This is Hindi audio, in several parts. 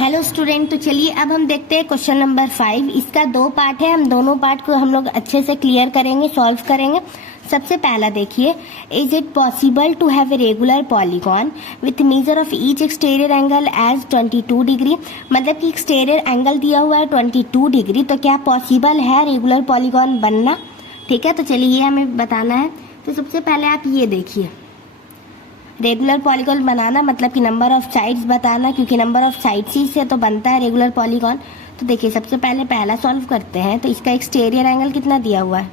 हेलो स्टूडेंट, तो चलिए अब हम देखते हैं क्वेश्चन नंबर 5। इसका 2 पार्ट है, हम दोनों पार्ट को हम लोग अच्छे से क्लियर करेंगे, सॉल्व करेंगे। सबसे पहला देखिए, is it possible to have a regular polygon with measure of each exterior angle as 22 degree. मतलब कि एक्सटीरियर एंगल दिया हुआ है 22 डिग्री, तो क्या पॉसिबल है रेगुलर पॉलीगॉन बनना? ठीक है, तो चलिए ये हमें बताना है। तो सबसे पहले आप ये देखिए, रेगुलर पॉलीगॉन बनाना मतलब कि नंबर ऑफ साइड्स बताना, क्योंकि नंबर ऑफ साइड्स ही से तो बनता है रेगुलर पॉलीगॉन। तो देखिए सबसे पहले पहला सॉल्व करते हैं। तो इसका एक्सटीरियर एंगल कितना दिया हुआ है?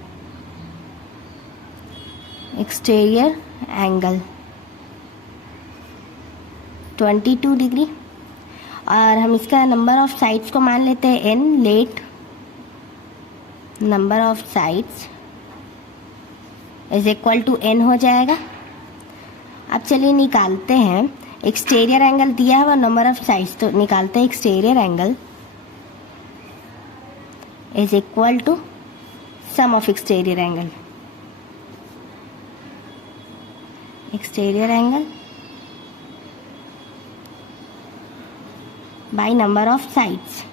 एक्सटीरियर एंगल 22 डिग्री, और हम इसका नंबर ऑफ साइड्स को मान लेते हैं n। Let number of sides is equal to n हो जाएगा। अब चलिए निकालते हैं एक्सटीरियर एंगल दिया है और नंबर ऑफ साइड्स, तो निकालते हैं exterior angle is equal to sum of exterior angle. Exterior angle by number of sides.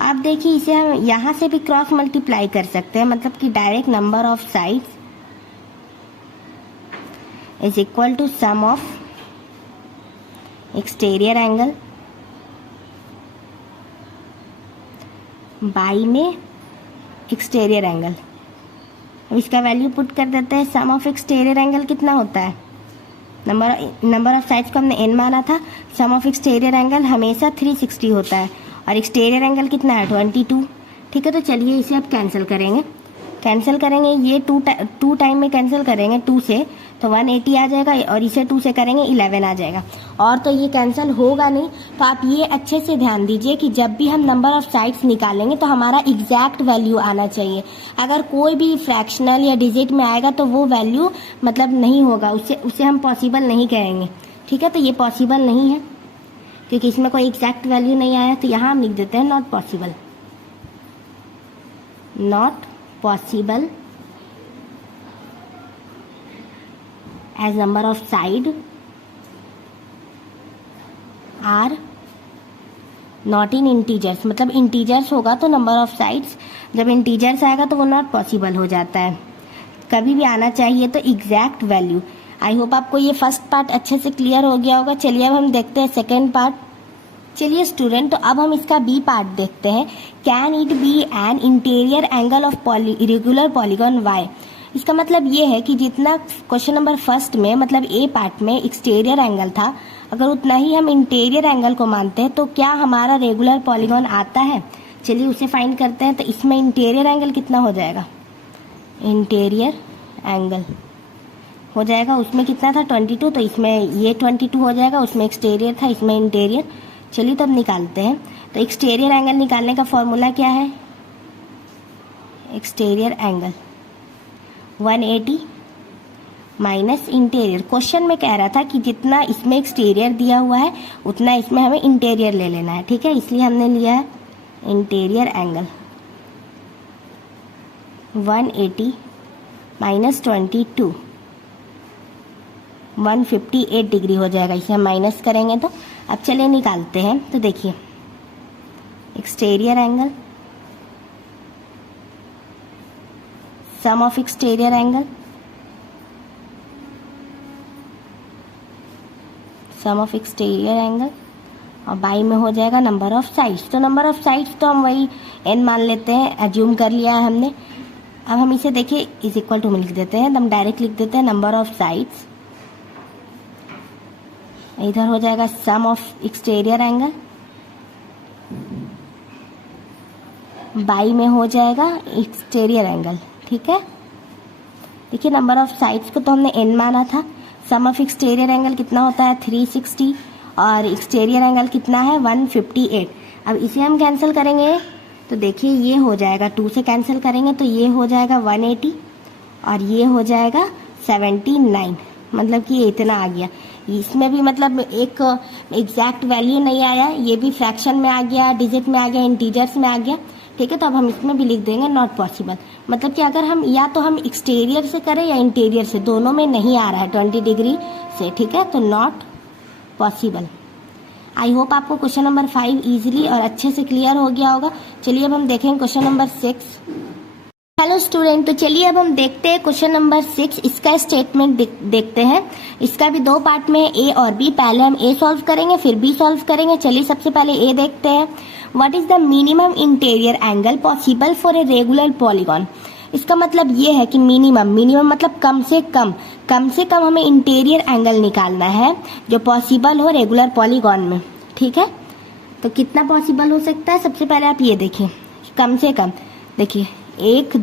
आप देखिए इसे हम यहाँ से भी क्रॉस मल्टीप्लाई कर सकते हैं, मतलब कि direct number of sides is equal to sum of exterior angle by में एक्सटीरियर एंगल। अब इसका वैल्यू पुट कर देते हैं। सम ऑफ एक्सटीरियर एंगल कितना होता है? नंबर ऑफ साइड्स को हमने n माना था, सम ऑफ एक्सटीरियर एंगल हमेशा 360 होता है, और एक्सटीरियर एंगल कितना है? 22। ठीक है, तो चलिए इसे अब कैंसिल करेंगे। ये टू टाइम में कैंसिल करेंगे 2 से, तो 180 आ जाएगा, और इसे 2 से करेंगे 11 आ जाएगा, और तो ये कैंसिल होगा नहीं। तो आप ये अच्छे से ध्यान दीजिए कि जब भी हम नंबर ऑफ साइड्स निकालेंगे तो हमारा एग्जैक्ट वैल्यू आना चाहिए। अगर कोई भी फ्रैक्शनल या डिजिट में आएगा तो वो वैल्यू मतलब नहीं होगा, उसे हम पॉसिबल नहीं कहेंगे। ठीक है, तो ये पॉसिबल नहीं है क्योंकि इसमें कोई एग्जैक्ट वैल्यू नहीं आया, तो यहाँ हम लिख देते हैं not possible. Not possible as number of side are not in integers। मतलब इंटीजर्स होगा तो नंबर ऑफ साइड्स, जब इंटीजर्स आएगा तो वो नॉट पॉसिबल हो जाता है। कभी भी आना चाहिए तो एग्जैक्ट वैल्यू। आई होप आपको ये फर्स्ट पार्ट अच्छे से क्लियर हो गया होगा। चलिए अब हम देखते हैं सेकेंड पार्ट। चलिए स्टूडेंट, तो अब हम इसका बी पार्ट देखते हैं। Can it be an interior angle of regular polygon why. इसका मतलब ये है कि जितना क्वेश्चन नंबर फर्स्ट में मतलब ए पार्ट में एक्सटीरियर एंगल था, अगर उतना ही हम इंटीरियर एंगल को मानते हैं तो क्या हमारा रेगुलर पॉलीगॉन आता है? चलिए उसे फाइंड करते हैं। तो इसमें इंटीरियर एंगल कितना हो जाएगा? इंटीरियर एंगल हो जाएगा, उसमें कितना था? 22, तो इसमें ये 22 हो जाएगा, उसमें एक्सटीरियर था, इसमें इंटीरियर। चलिए तब निकालते हैं। तो एक्सटीरियर एंगल निकालने का फॉर्मूला क्या है? Exterior angle 180 minus interior. Question में कह रहा था कि जितना इसमें एक्सटीरियर दिया हुआ है उतना इसमें हमें इंटीरियर ले लेना है। ठीक है, इसलिए हमने लिया है इंटीरियर एंगल 180 माइनस 22, 158 डिग्री हो जाएगा। इसे हम माइनस करेंगे तो। अब चलिए निकालते हैं। तो देखिए exterior angle, sum of exterior angle, sum of exterior angle, और बाई में हो जाएगा नंबर ऑफ साइड्स। तो नंबर ऑफ साइड्स तो हम वही n मान लेते हैं, एज्यूम कर लिया है हमने। अब हम इसे देखिए इज इक्वल टू में लिख देते हैं, हम डायरेक्ट लिख देते हैं नंबर ऑफ साइड्स। इधर हो जाएगा सम ऑफ एक्सटीरियर एंगल, बाई में हो जाएगा एक्सटीरियर एंगल। ठीक है, देखिए नंबर ऑफ साइड्स को तो हमने n माना था, सम ऑफ एक्सटीरियर एंगल कितना होता है? 360, और एक्सटीरियर एंगल कितना है? 158। अब इसे हम कैंसिल करेंगे तो देखिए ये हो जाएगा, 2 से कैंसिल करेंगे तो ये हो जाएगा 180, और ये हो जाएगा 79। मतलब कि ये इतना आ गया। इसमें भी मतलब एक एग्जैक्ट वैल्यू नहीं आया, ये भी फ्रैक्शन में आ गया, डिजिट में आ गया, इंटीजर्स में आ गया। ठीक है, तो अब हम इसमें भी लिख देंगे नॉट पॉसिबल। मतलब कि अगर हम या तो हम एक्सटीरियर से करें या इंटीरियर से, दोनों में नहीं आ रहा है 20 डिग्री से। ठीक है, तो नॉट पॉसिबल। आई होप आपको क्वेश्चन नंबर 5 इजीली और अच्छे से क्लियर हो गया होगा। चलिए अब हम देखें क्वेश्चन नंबर 6। हेलो स्टूडेंट, तो चलिए अब हम देखते हैं क्वेश्चन नंबर 6। इसका स्टेटमेंट देखते हैं। इसका भी 2 पार्ट में है, ए और बी। पहले हम ए सॉल्व करेंगे फिर बी सॉल्व करेंगे। चलिए सबसे पहले ए देखते हैं। What is the minimum interior angle possible for a regular polygon. इसका मतलब ये है कि मिनिमम मतलब कम से कम हमें इंटीरियर एंगल निकालना है जो पॉसिबल हो रेगुलर पॉलीगॉन में। ठीक है, तो कितना पॉसिबल हो सकता है, सबसे पहले आप ये देखिए। कम से कम देखिए 1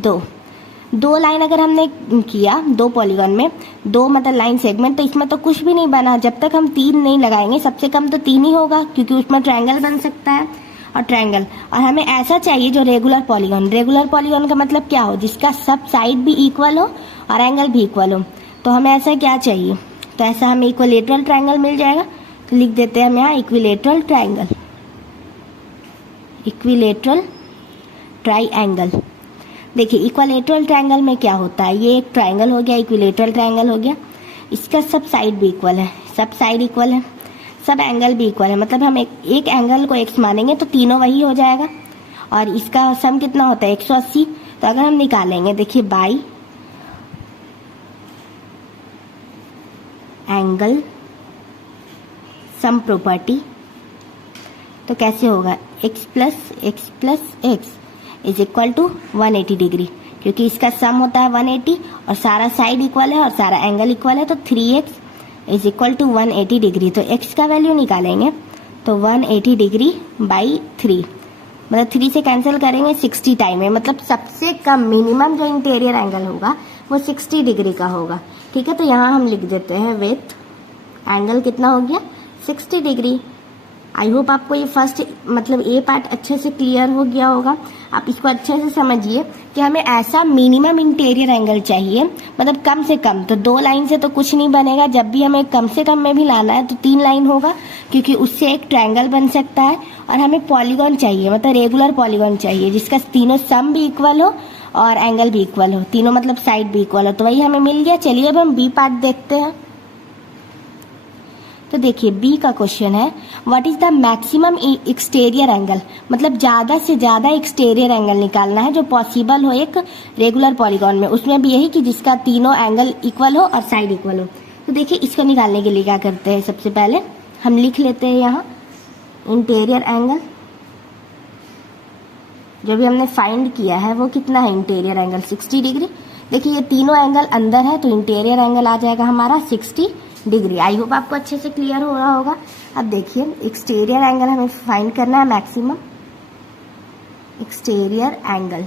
2 लाइन अगर हमने किया 2 पॉलीगॉन में, 2 मतलब लाइन सेगमेंट, तो इसमें तो कुछ भी नहीं बना जब तक हम 3 नहीं लगाएंगे। सबसे कम तो 3 ही होगा क्योंकि उसमें ट्रायंगल बन सकता है और ट्रायंगल। और हमें ऐसा चाहिए जो रेगुलर पॉलीगॉन का मतलब क्या हो, जिसका सब साइड भी इक्वल हो और एंगल भी इक्वल हो। तो हमें ऐसा क्या चाहिए, तो ऐसा हमें इक्विलेटरल ट्रायंगल मिल जाएगा। तो लिख देते हैं हम यहाँ इक्विलेटरल ट्रायंगल। देखिए इक्विलेटरल ट्रायंगल में क्या होता है, ये एक ट्रायंगल हो गया, इक्विलेटरल ट्रायंगल हो गया। इसका सब साइड भी इक्वल है, सब एंगल भी इक्वल है। मतलब हम एक एंगल को x मानेंगे तो तीनों वही हो जाएगा। और इसका सम कितना होता है 180। तो अगर हम निकालेंगे देखिए बाई एंगल सम प्रॉपर्टी, तो कैसे होगा x plus x is equal to 180 degree, क्योंकि इसका सम होता है 180 और सारा साइड इक्वल है और सारा एंगल इक्वल है। तो 3x is equal to 180 degree. तो x का वैल्यू निकालेंगे तो 180 डिग्री बाई 3, मतलब 3 से कैंसिल करेंगे 60 टाइम में। मतलब सबसे कम मिनिमम जो इंटीरियर एंगल होगा वो 60 डिग्री का होगा। ठीक है, तो यहाँ हम लिख देते हैं विथ एंगल कितना हो गया 60 डिग्री। आई होप आपको ये फर्स्ट मतलब ए पार्ट अच्छे से क्लियर हो गया होगा। आप इसको अच्छे से समझिए कि हमें ऐसा मिनिमम इंटीरियर एंगल चाहिए, मतलब कम से कम। तो 2 लाइन से तो कुछ नहीं बनेगा, जब भी हमें कम से कम में भी लाना है तो 3 लाइन होगा, क्योंकि उससे एक ट्रायंगल बन सकता है। और हमें पॉलीगॉन चाहिए, मतलब रेगुलर पॉलीगॉन चाहिए जिसका तीनों सम भी इक्वल हो और एंगल भी इक्वल हो, तीनों मतलब साइड भी इक्वल हो। तो वही हमें मिल गया। चलिए अब हम बी पार्ट देखते हैं। तो देखिए बी का क्वेश्चन है what is the maximum exterior angle, मतलब ज्यादा से ज्यादा एक्सटीरियर एंगल निकालना है जो पॉसिबल हो एक रेगुलर पॉलीगॉन में, उसमें भी यही कि जिसका तीनों एंगल इक्वल हो और साइड इक्वल हो। तो देखिए इसको निकालने के लिए क्या करते हैं, सबसे पहले हम लिख लेते हैं यहाँ इंटीरियर एंगल जो भी हमने फाइंड किया है वो कितना है, इंटीरियर एंगल 60 डिग्री। देखिए ये तीनों एंगल अंदर है तो इंटीरियर एंगल आ जाएगा हमारा 60 डिग्री। आई होप आपको अच्छे से क्लियर हो रहा होगा। अब देखिए एक्सटीरियर एंगल हमें फाइंड करना है, मैक्सिमम एक्सटीरियर एंगल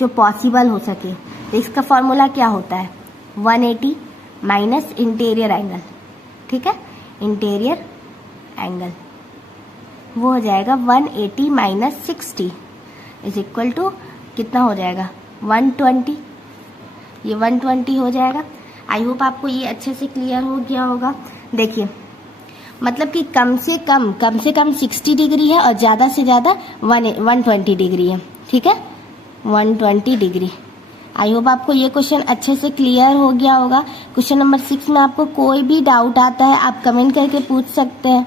जो पॉसिबल हो सके। तो इसका फॉर्मूला क्या होता है 180 माइनस इंटीरियर एंगल। ठीक है, इंटीरियर एंगल वो हो जाएगा 180 माइनस 60 इज इक्वल टू कितना हो जाएगा 120। ये 120 हो जाएगा। आई होप आपको ये अच्छे से क्लियर हो गया होगा। देखिए मतलब कि कम से कम 60 डिग्री है और ज़्यादा से ज़्यादा 120 डिग्री है। ठीक है, 120 डिग्री। आई होप आपको ये क्वेश्चन अच्छे से क्लियर हो गया होगा। क्वेश्चन नंबर 6 में आपको कोई भी डाउट आता है आप कमेंट करके पूछ सकते हैं।